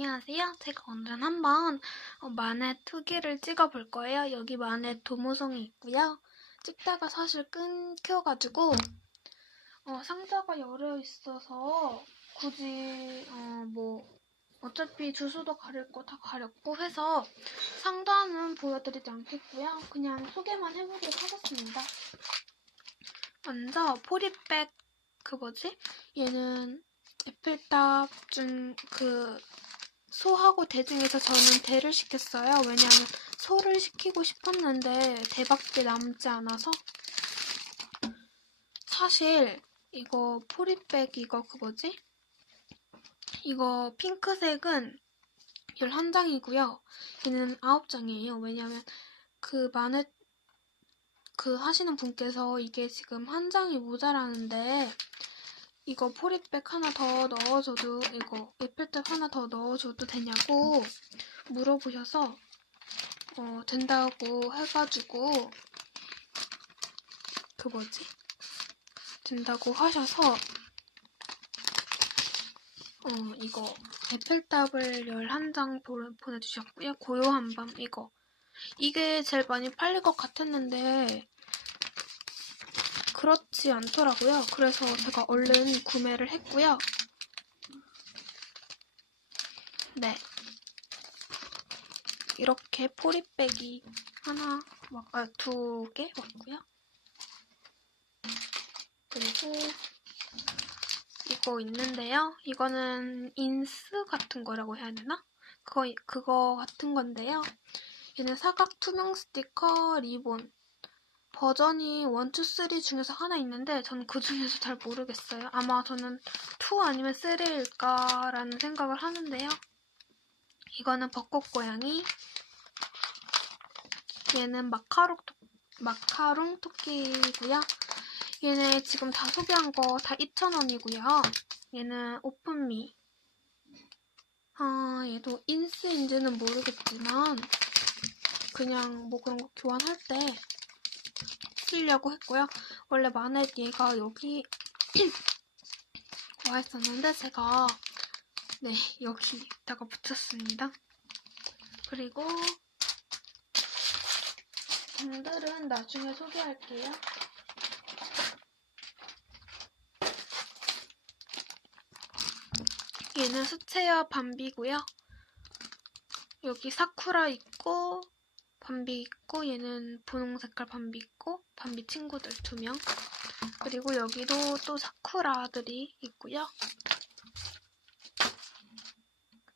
안녕하세요. 제가 오늘은 한번 어, 마넷 투기를 찍어볼 거예요. 여기 마넷 도모성이 있고요. 찍다가 사실 끊겨가지고 어, 상자가 열려 있어서 굳이 어, 뭐 어차피 주소도 가릴 거 다 가렸고 해서 상단은 보여드리지 않겠고요. 그냥 소개만 해보도록 하겠습니다. 먼저 포리백 그 뭐지? 얘는 애플탑 중 그 소하고 대 중에서 저는 대를 시켰어요. 왜냐하면 소를 시키고 싶었는데 대밖에 남지 않아서 사실 이거 포리백 이거 그거지? 이거 핑크색은 11장이고요. 얘는 9장이에요. 왜냐면 그 마넷 그 하시는 분께서 이게 지금 한 장이 모자라는데 이거 포리백 하나 더 넣어줘도 이거 애플탑 하나 더 넣어줘도 되냐고 물어보셔서 어, 된다고 해가지고 그 뭐지? 된다고 하셔서 어 이거 애플탑을 11장 보내주셨고요. 고요한 밤 이거. 이게 제일 많이 팔릴 것 같았는데 그렇지 않더라고요. 그래서 제가 얼른 구매를 했고요. 네. 이렇게 포리백이 하나, 아, 두 개 왔고요. 그리고 이거 있는데요. 이거는 인스 같은 거라고 해야 되나? 그거, 그거 같은 건데요. 얘는 사각 투명 스티커 리본 버전이 1, 2, 3 중에서 하나 있는데 저는 그 중에서 잘 모르겠어요. 아마 저는 2 아니면 3일까라는 생각을 하는데요. 이거는 벚꽃 고양이 얘는 마카롱, 토, 마카롱 토끼고요. 얘네 지금 다 소개한 거 다 2,000원이고요. 얘는 오픈미 아 얘도 인스인지는 모르겠지만 그냥 뭐 그런 거 교환할 때 쓰려고 했고요. 원래 마넷 얘가 여기 와 있었는데 제가 네 여기다가 붙였습니다. 그리고 분들은 나중에 소개할게요. 얘는 수채화 밤비고요. 여기 사쿠라 있고 밤비 있고 얘는 분홍 색깔 밤비 있고 밤비 친구들 두 명. 그리고 여기도 또 사쿠라들이 있고요.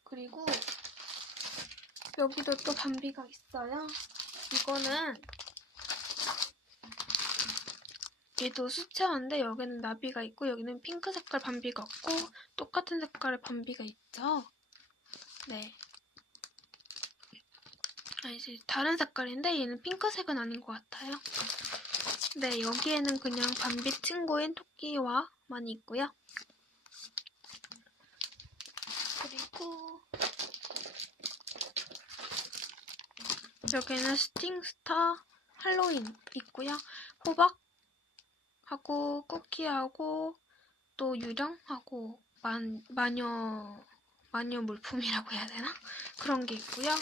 그리고 여기도 또 밤비가 있어요. 이거는 얘도 수채화인데 여기는 나비가 있고 여기는 핑크 색깔 밤비가 없고 똑같은 색깔의 밤비가 있죠. 네. 아, 이제 다른 색깔인데 얘는 핑크색은 아닌 것 같아요. 네, 여기에는 그냥 밤비 친구인 토끼와만 있고요. 그리고 여기는 스팅스타 할로윈 있고요. 호박하고 쿠키하고 또 유령하고 만, 마녀 마녀 물품이라고 해야 되나? 그런 게 있고요.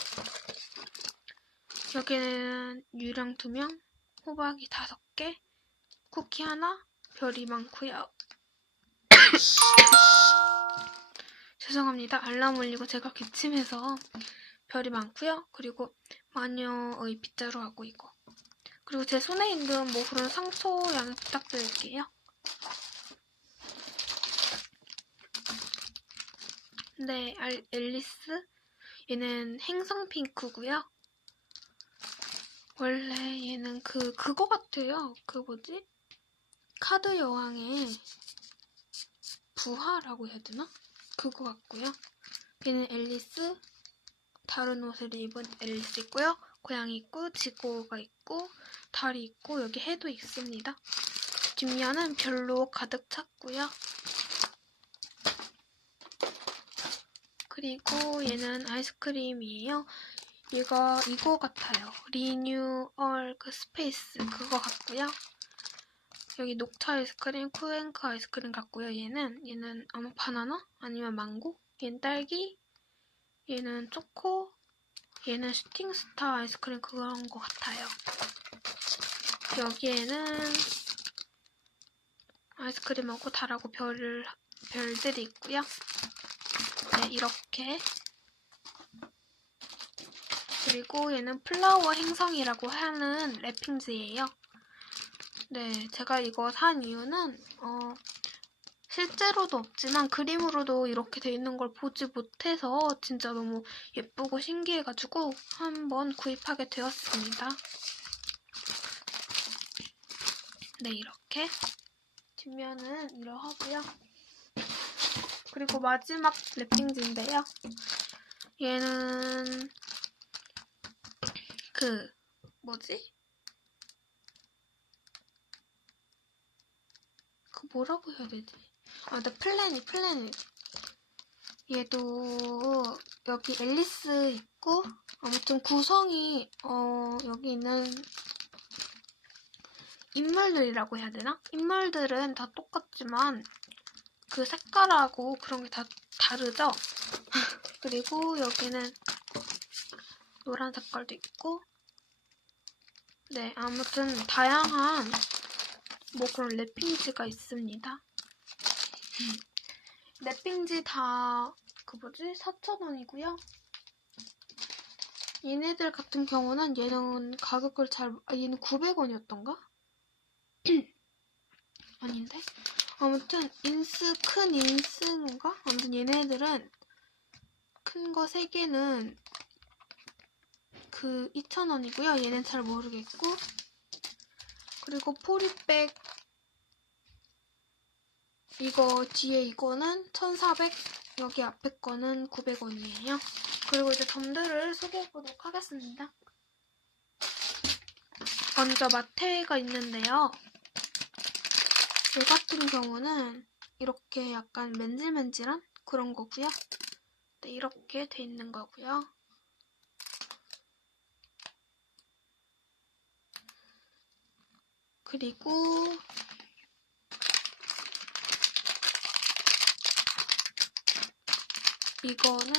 여기는 유령 두 명, 호박이 다섯 개, 쿠키 하나, 별이 많고요. 죄송합니다. 알람 울리고 제가 기침해서 별이 많고요. 그리고 마녀의 빗자루 하고 이거. 그리고 제 손에 있는 뭐 그런 상처 양해 부탁드릴게요. 네, 알, 앨리스. 얘는 행성 핑크고요. 원래 얘는 그 그거 같아요. 그 뭐지? 카드 여왕의 부하라고 해야 되나? 그거 같고요. 얘는 앨리스 다른 옷을 입은 앨리스 있고요. 고양이 있고 지고가 있고 달이 있고 여기 해도 있습니다. 뒷면은 별로 가득 찼고요. 그리고 얘는 아이스크림이에요. 얘가 이거 같아요. 리뉴얼 그 스페이스 그거 같고요. 여기 녹차 아이스크림, 쿠앤크 아이스크림 같고요. 얘는 얘는 아마 바나나 아니면 망고, 얘는 딸기, 얘는 초코, 얘는 슈팅스타 아이스크림 그런 것 같아요. 여기에는 아이스크림하고 달하고 별, 별들이 있고요. 네, 이렇게. 그리고 얘는 플라워 행성이라고 하는 랩핑지예요. 네, 제가 이거 산 이유는 어, 실제로도 없지만 그림으로도 이렇게 돼 있는 걸 보지 못해서 진짜 너무 예쁘고 신기해가지고 한번 구입하게 되었습니다. 네, 이렇게 뒷면은 이러하고요. 그리고 마지막 랩핑지인데요. 얘는 그 뭐지? 그 뭐라고 해야 되지? 아, 나 플래닛, 플래닛. 얘도 여기 앨리스 있고 아무튼 구성이 어 여기 있는 인물들이라고 해야 되나? 인물들은 다 똑같지만 그 색깔하고 그런 게 다 다르죠? 그리고 여기는 노란 색깔도 있고 네 아무튼 다양한 뭐 그런 랩핑지가 있습니다. 음. 랩핑지 다 그 뭐지 4,000원이고요. 얘네들 같은 경우는 얘는 가격을 잘 아, 얘는 900원이었던가? 아닌데? 아무튼 인스 큰 인스인가? 아무튼 얘네들은 큰 거 3개는 그 2,000원이고요. 얘는 잘 모르겠고 그리고 포리백 이거 뒤에 이거는 1,400 여기 앞에 거는 900원이에요. 그리고 이제 점들을 소개해보도록 하겠습니다. 먼저 마테가 있는데요. 얘 같은 경우는 이렇게 약간 맨질맨질한 그런 거고요. 네, 이렇게 돼 있는 거고요. 그리고 이거는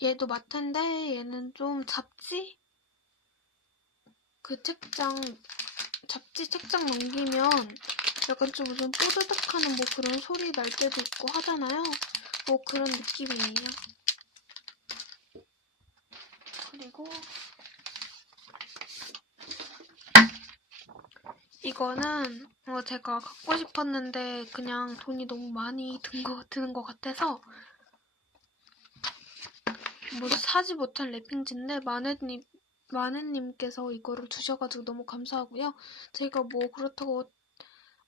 얘도 마트인데 얘는 좀 잡지? 그 책장 잡지 책장 넘기면 약간 좀 무슨 뽀드득하는 뭐 그런 소리 날 때도 있고 하잖아요. 뭐 그런 느낌이에요. 그리고 이거는 어, 제가 갖고 싶었는데 그냥 돈이 너무 많이 든 거, 드는 것 같아서 뭐 사지 못한 랩핑지인데 마네님 마네님께서 이거를 주셔가지고 너무 감사하고요. 제가 뭐 그렇다고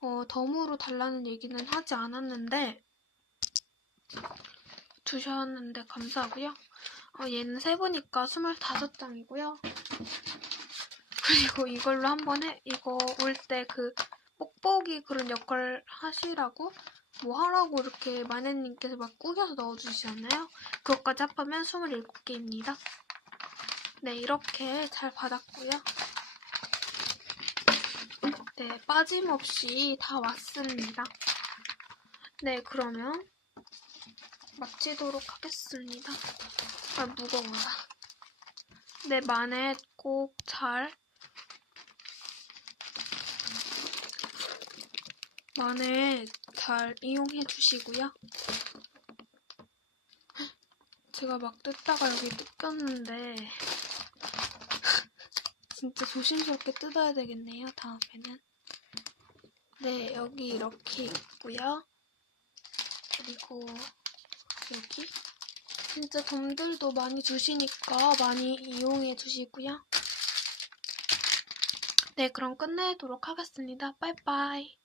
어, 덤으로 달라는 얘기는 하지 않았는데 주셨는데 감사하고요. 어, 얘는 세보니까 25장이고요. 그리고 이걸로 한번 해, 이거 올 때 그 뽁뽁이 그런 역할 하시라고 뭐 하라고 이렇게 마네님께서 막 꾸겨서 넣어주시잖아요. 그것까지 합하면 27개입니다. 네, 이렇게 잘 받았고요. 네, 빠짐없이 다 왔습니다. 네, 그러면 마치도록 하겠습니다. 아, 무거워라. 네, 만에 꼭 잘 만에 잘 이용해 주시고요. 제가 막 뜯다가 여기 뜯겼는데 진짜 조심스럽게 뜯어야 되겠네요. 다음에는 네 여기 이렇게 있고요. 그리고 여기 진짜 덤들도 많이 주시니까 많이 이용해 주시고요. 네 그럼 끝내도록 하겠습니다. 빠이빠이